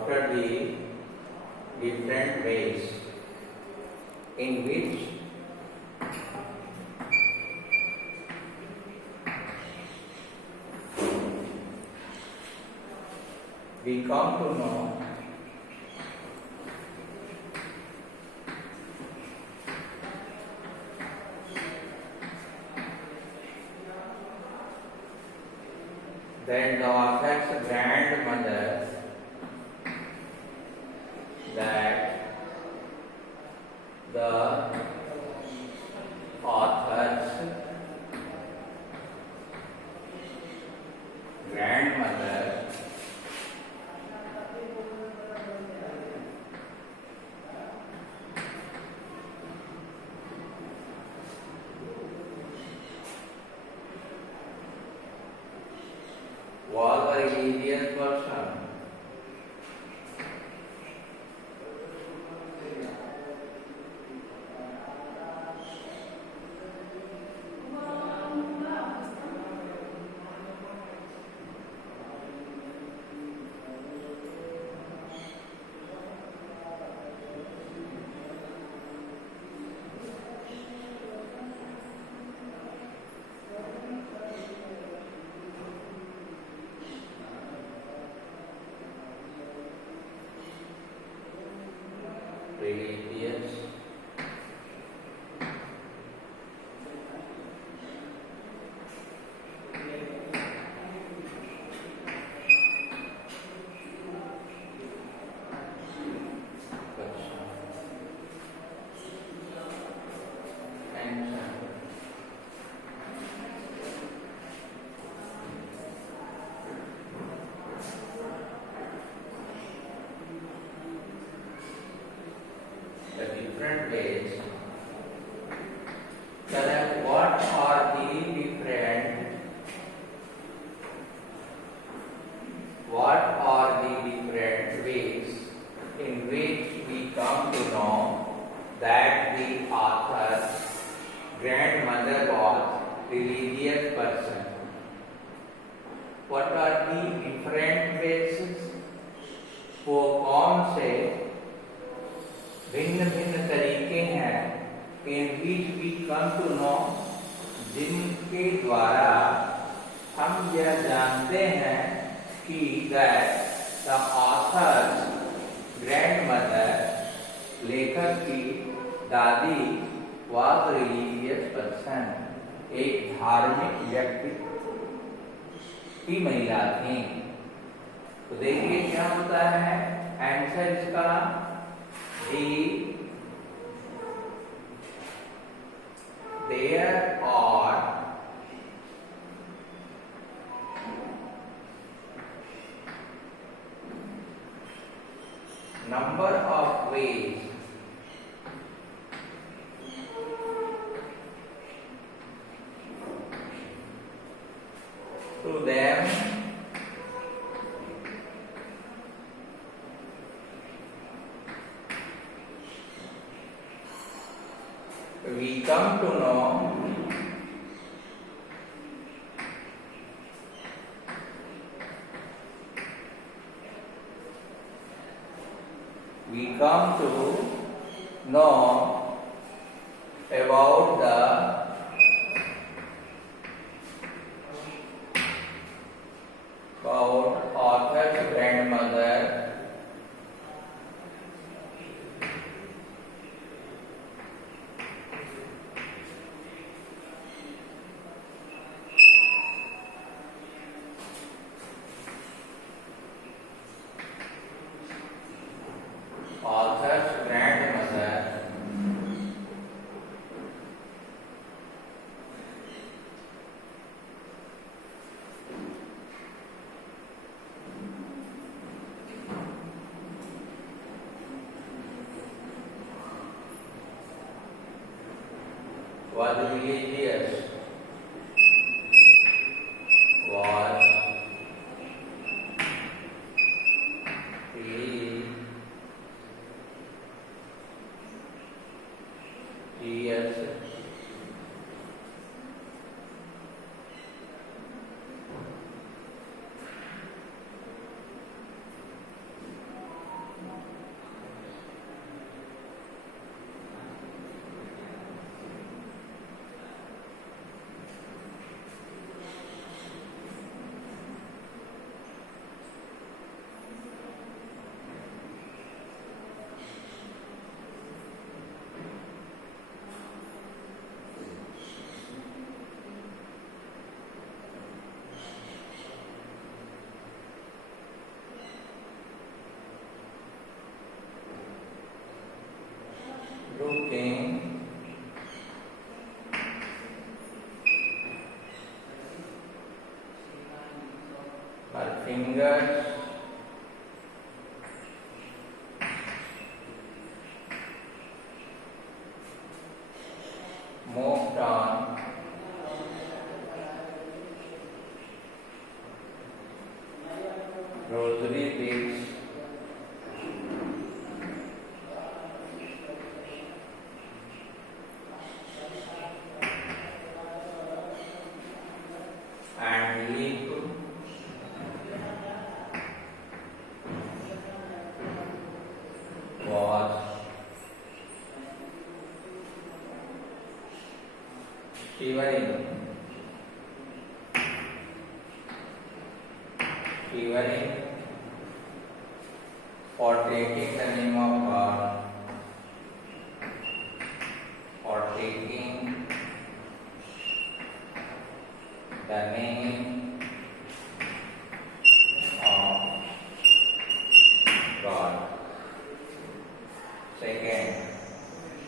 what are the different ways in which we come to know that the author's grandmother, that the author's grandmother was a religious person. Religious the different ways. Correct. What are the different? What are the different ways in which we come to know that the author's grandmother was religious person? What are the different ways? वो कौन से भिन्न भिन्न तरीके हैं in which we come to know, जिनके द्वारा हम यह जानते हैं कि that the author's grandmother, लेखक की दादी was religious person, एक धार्मिक व्यक्ति की महिला थी। तो देखिए क्या होता है आंसर इसका, there are number of ways to them we come to know about author's grandmother, author's grandmother her fingers moved on rosary beads and leap was shivering for taking the name of God, for taking the name of God. Second,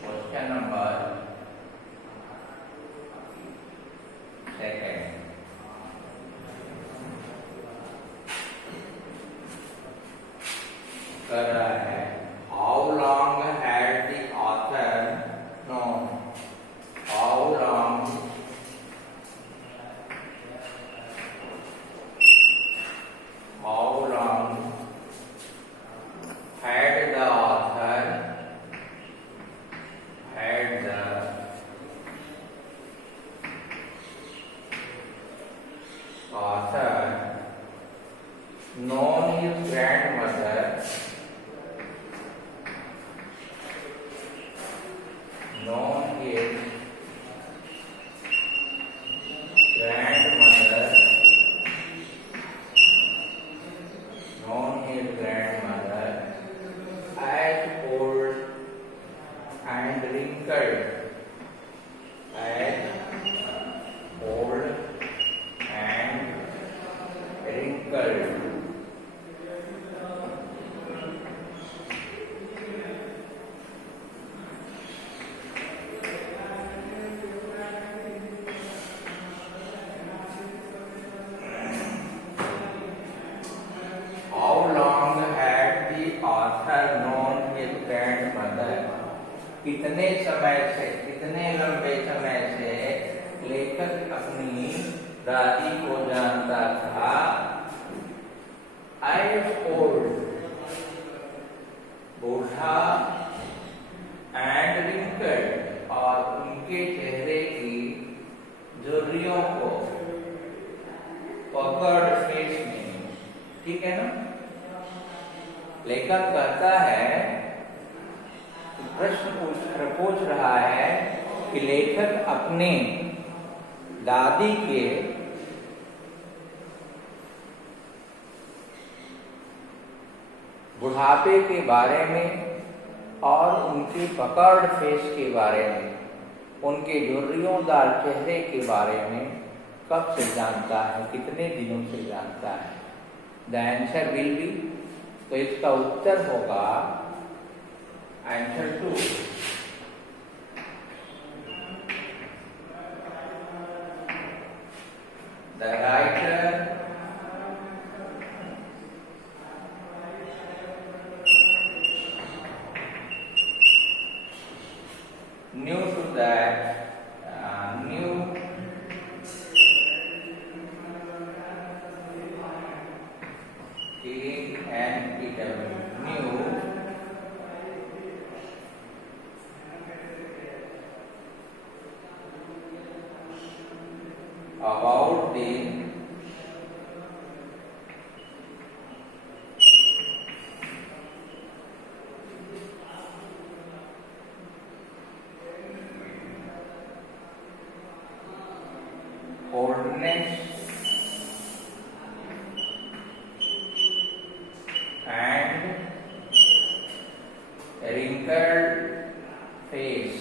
question number second. कर रहा है how long had the author known how long had the author known his grandmother as old and wrinkled कितने लंबे समय से लेखक अपनी दादी को जानता था as old बूढ़ा and wrinkled और उनके चेहरे की झुर्रियों को पकड़ फेस में, ठीक है ना। लेखक कहता है, प्रश्न पूछ रहा है कि लेखक अपने दादी के बुढ़ापे के बारे में और उनके पकड़ फेस के बारे में, उनके झुर्रियोंदार चेहरे के बारे में कब से जानता है, कितने दिनों से जानता है। द आंसर विल बी, तो इसका उत्तर होगा answer 2। The writer knew to that about the oldness and wrinkled face.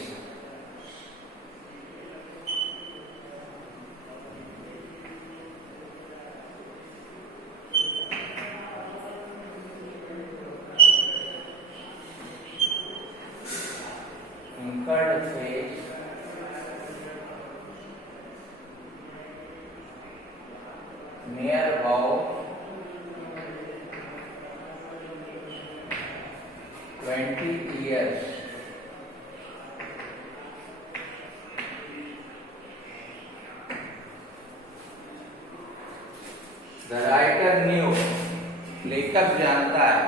Wrinkled face near about 20 years. The writer knew, लेखक जानता है,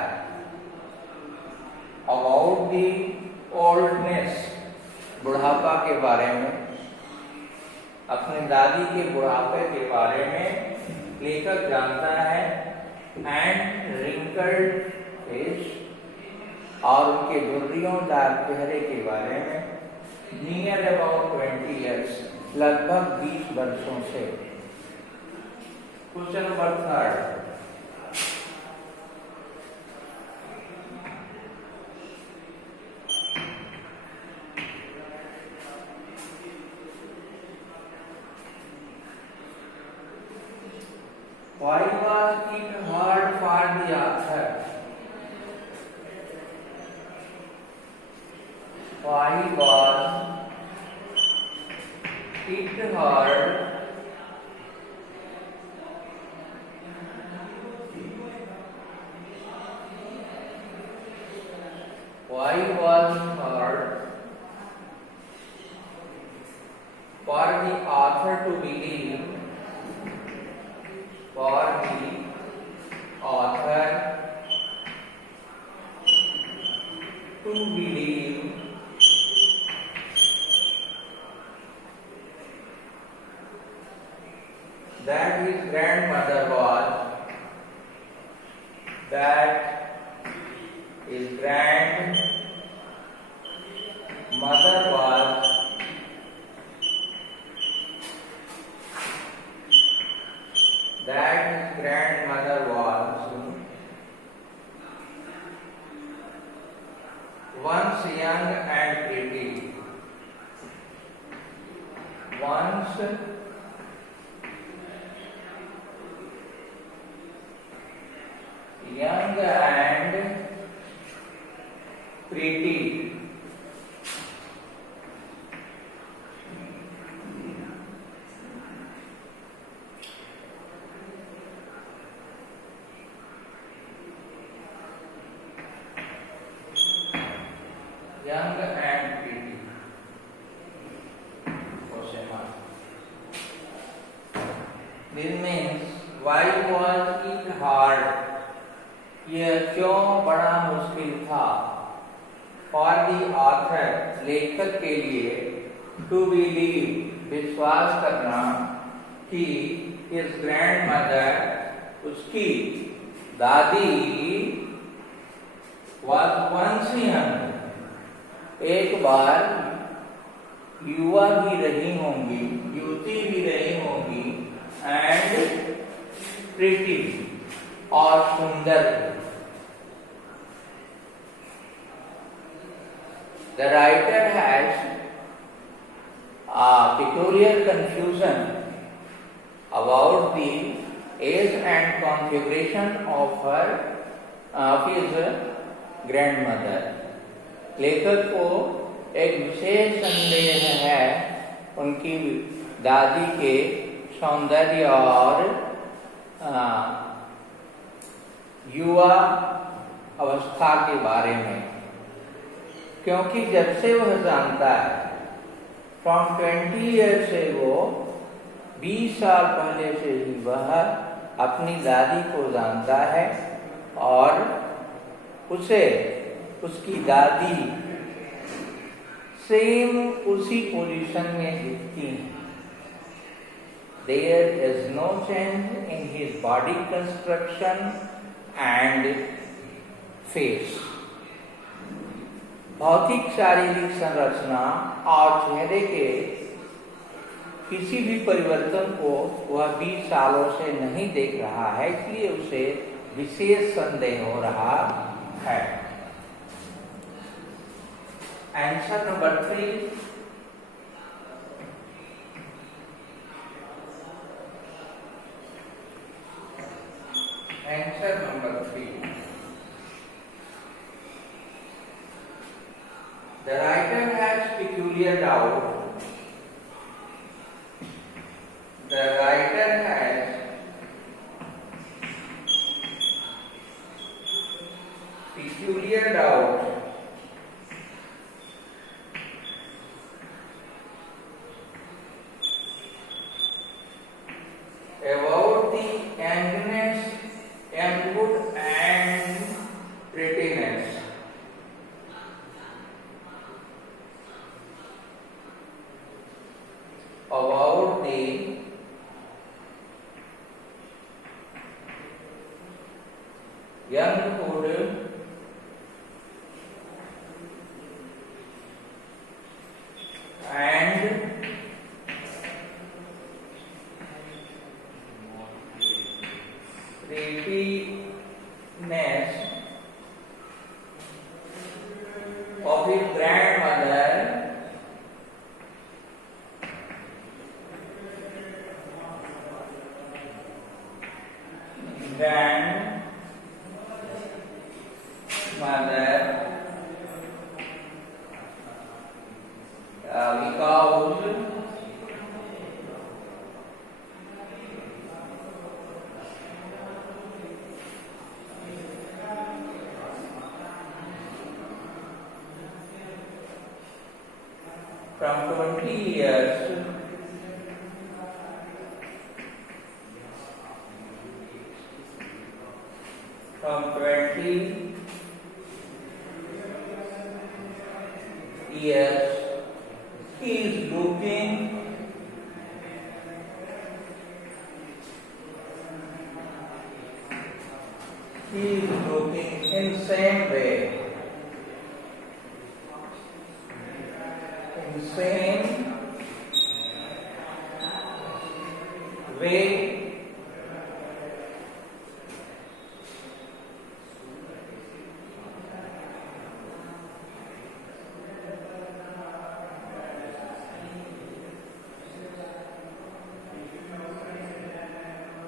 about the oldness, बुढ़ापा के बारे में, अपने दादी के बुढ़ापे के बारे में लेखक जानता है, and wrinkled face, और उनके झुर्रियोंदार चेहरे के बारे में, near about 20 years, लगभग 20 वर्षों से। Question number 3। Why was it hard for the author? Why was it hard for the author to believe, that his grandmother was, once young and pretty. Once young and pretty. Young and pretty. Question mark. This means why was it hard? यह क्यों बड़ा मुश्किल था? For the author, लेखक के लिए, to believe, विश्वास करना कि his grandmother, उसकी दादी, was once young, एक बार युवा भी रही होंगी, युवती भी रही होंगी, एंड प्रीटी, और सुंदर। The writer has a peculiar confusion about the age and configuration of his grandmother. लेखक को एक विशेष संदेह है उनकी दादी के सौंदर्य और युवा अवस्था के बारे में, क्योंकि जब से वह जानता है, फ्रॉम 20 ईयर से, वो 20 साल पहले से ही वह अपनी दादी को जानता है और उसे उसकी दादी सेम उसी पोजीशन में दिखती है। There is no change in his body construction and face. भौतिक शारीरिक संरचना और चेहरे के किसी भी परिवर्तन को वह 20 सालों से नहीं देख रहा है, इसलिए उसे विशेष संदेह हो रहा है। Answer number 3। Answer number 3. The writer has peculiar doubt. The writer has peculiar doubt younghood and prettiness of his grandmother because from 20 years from 20 years he is looking in same way,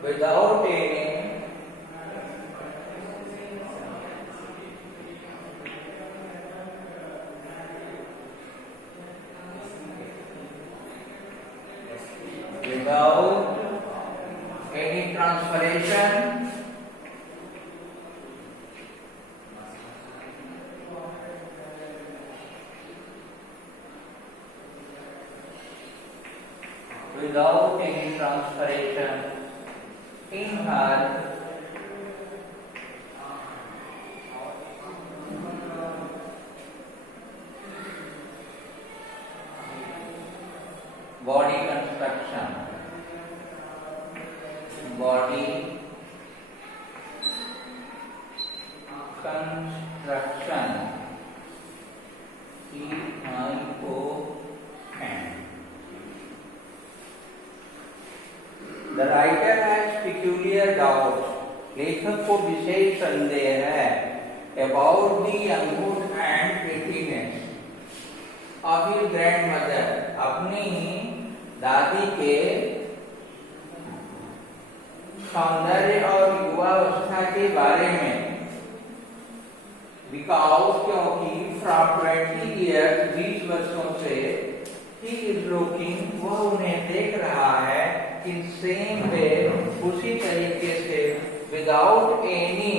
without any transformation, without any transformation in her body construction, CION. The writer has peculiar doubts. लेखक को विशेष संदेह है about the younghood and prettiness of his grandmother, अपनी दादी के सौंदर्य और युवावस्था के बारे में, because क्योंकि from 20 years 20 वर्षों से he is looking, वह उन्हें देख रहा है in same way, उसी तरीके से without any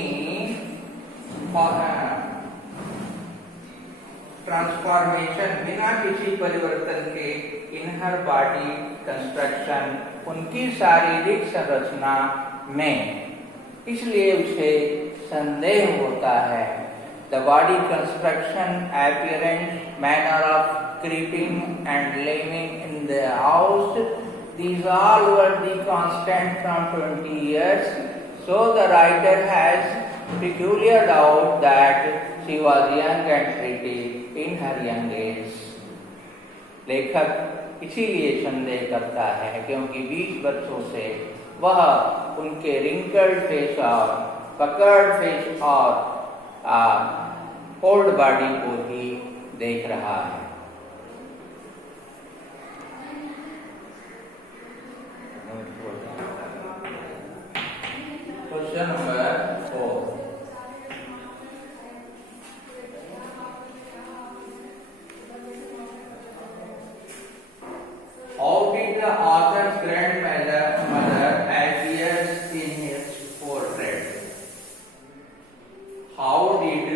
ट्रांसफॉर्मेशन, बिना किसी परिवर्तन के in her body construction, उनकी शारीरिक संरचना में, इसलिए उसे संदेह होता है. The body construction, appearance, manner of creeping and living in the house, these all were the constant from 20 years. So the writer has peculiar doubt that she was young and pretty in her young age. लेखक इसीलिए संदेह करता है क्योंकि 20 वर्षों से वह उनके रिंकल्ड फेस और पकर्ड फेस और ओल्ड बॉडी को ही देख रहा है. Question number 4. How did the author's grandmother appears in his portrait? How did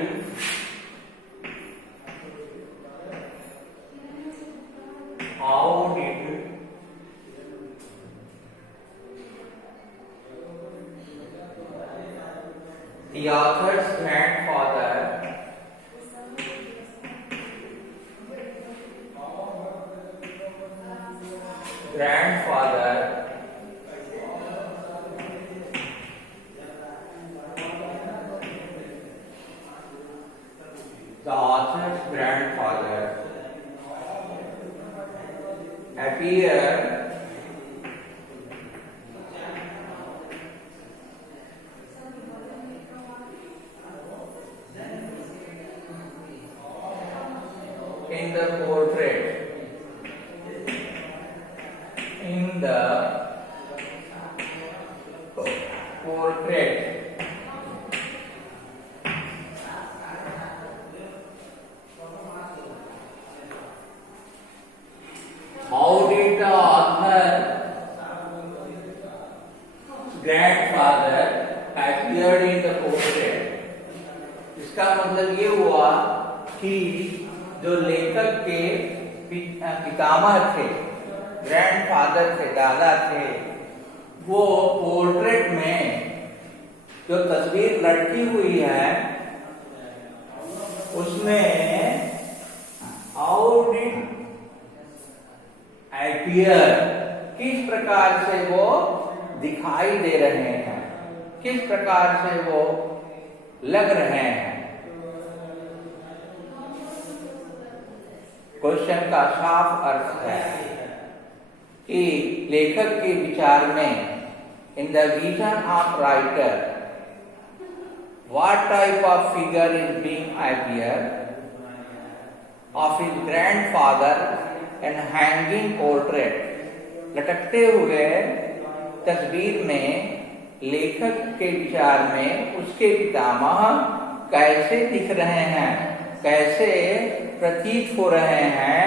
the author's grandfather the author's grandfather appear in the portrait. In the portrait. How did the author's grandfather appeared in the portrait? इसका मतलब ये हुआ कि जो लेखक के पितामह थे, grandfather थे, दादा थे, वो पोर्ट्रेट में जो तस्वीर लटकी हुई है उसमें हाउ डिड अपीयर, किस प्रकार से वो दिखाई दे रहे हैं, किस प्रकार से वो लग रहे हैं। क्वेश्चन का साफ अर्थ है कि लेखक के विचार में in the vision of writer what type of figure is being appear of his grandfather and hanging portrait. लटकते हुए तस्वीर में लेखक के विचार में उसके पितामह कैसे दिख रहे हैं, कैसे प्रतीत हो रहे हैं,